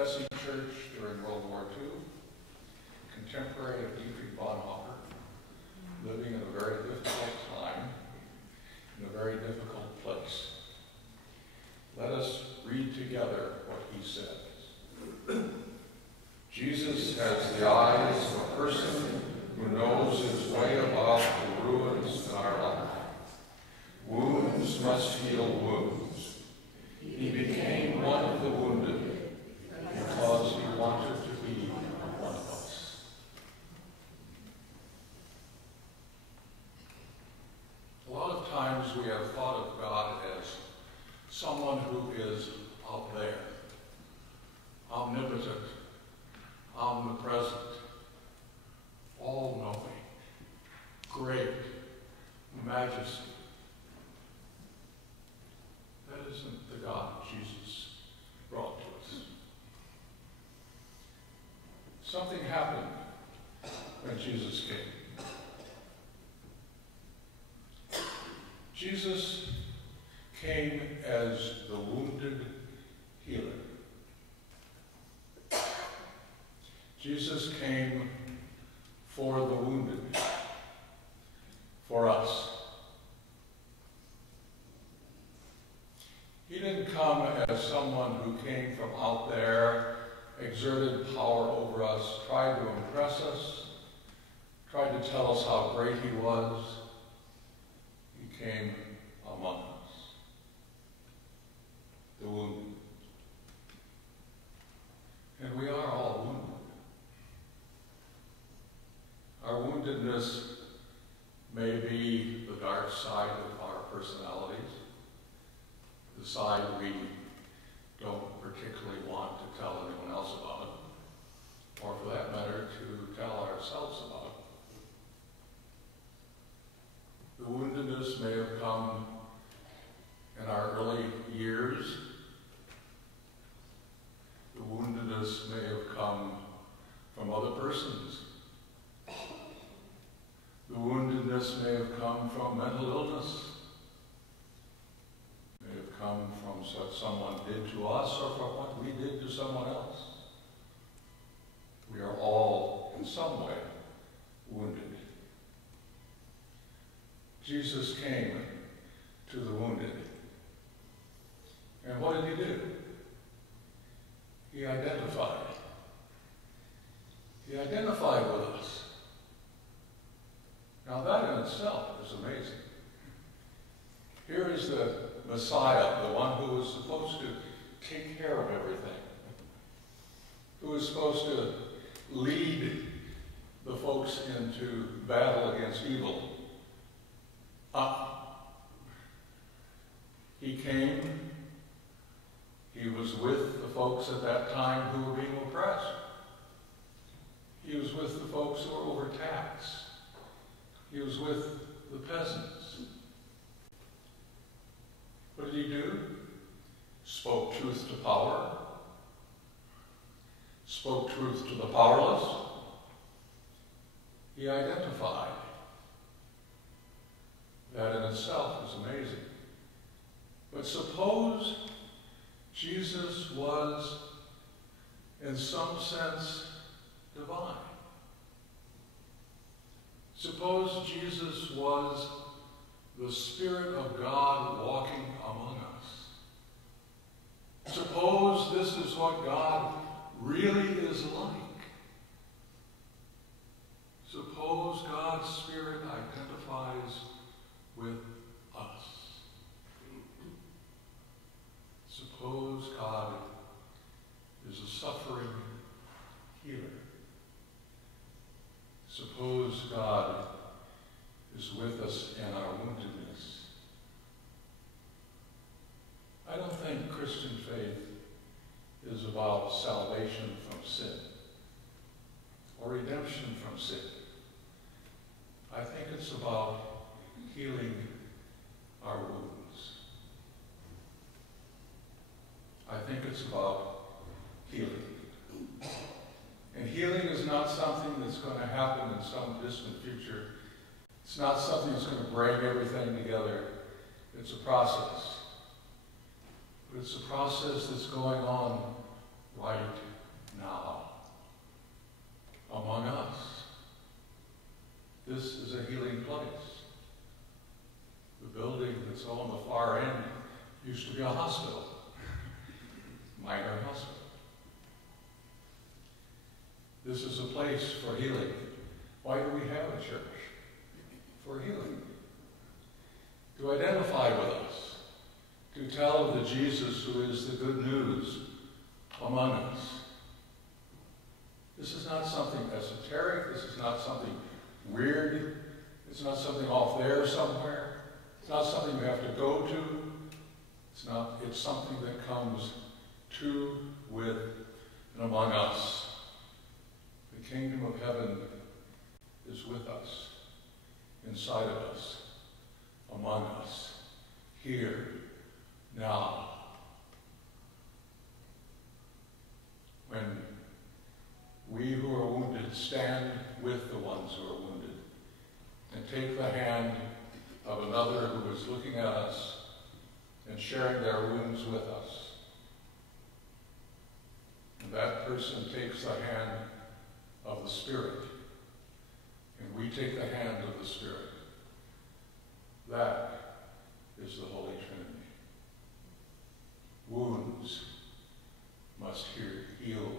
Confessing Church during World War II, contemporary of Dietrich Bonhoeffer, living in a very difficult time, in a very difficult place. Let us read together what he says. Jesus has the eyes of a person who knows his way about the ruins in our life. Wounds must heal wounds. He became one of the wounded because he wanted to be one of us. A lot of times we have thought of God as someone who is out there, omnipotent, omnipresent, all-knowing, great, majesty. That isn't the God Jesus brought to us. Something happened when Jesus came. Jesus came as the wounded healer. Jesus came for the wounded, for us. He didn't come as someone who came from out there, exerted power over us, tried to impress us, tried to tell us how great he was. He came among us, the wounded. And we are all wounded. Our woundedness may be the dark side of our personalities, the side we don't particularly want to tell anyone else about it, or for that matter, to tell ourselves about it. The woundedness may have come in our early years. The woundedness may have come from other persons. The woundedness may have come from mental illness. May have come from what someone did to us or from what we did to someone else. We are all, in some way, wounded. Jesus came to the wounded. And what did he do? He identified. He identified with us. Now that in itself is amazing. Here is the Messiah, the one who was supposed to take care of everything, who was supposed to lead the folks into battle against evil. He came, he was with the folks at that time who were being oppressed. He was with the folks who were overtaxed. He was with the peasants. What did he do? Spoke truth to power. Spoke truth to the powerless. He identified. That in itself is amazing. But suppose Jesus was, in some sense, divine. Suppose Jesus was the Spirit of God walking among us. Suppose this is what God really is like. Suppose God's Spirit identifies with us. Suppose God is a suffering healer. Suppose God is with us in our woundedness. I don't think Christian faith is about salvation from sin or redemption from sin. I think it's about healing our wounds. I think it's about healing. And healing is not something that's going to happen in some distant future. It's not something that's going to bring everything together. It's a process. But it's a process that's going on right This is a place for healing. Why do we have a church? For healing. To identify with us. To tell of the Jesus who is the good news among us. This is not something esoteric. This is not something weird. It's not something off there somewhere. It's not something you have to go to. It's something that comes to, with, and among us. The kingdom of heaven is with us, inside of us, among us, here, now. When we who are wounded stand with the ones who are wounded and take the hand of another who is looking at us and sharing their wounds with us. And that person takes the hand of the Spirit, and we take the hand of the Spirit. That is the Holy Trinity. Wounds must heal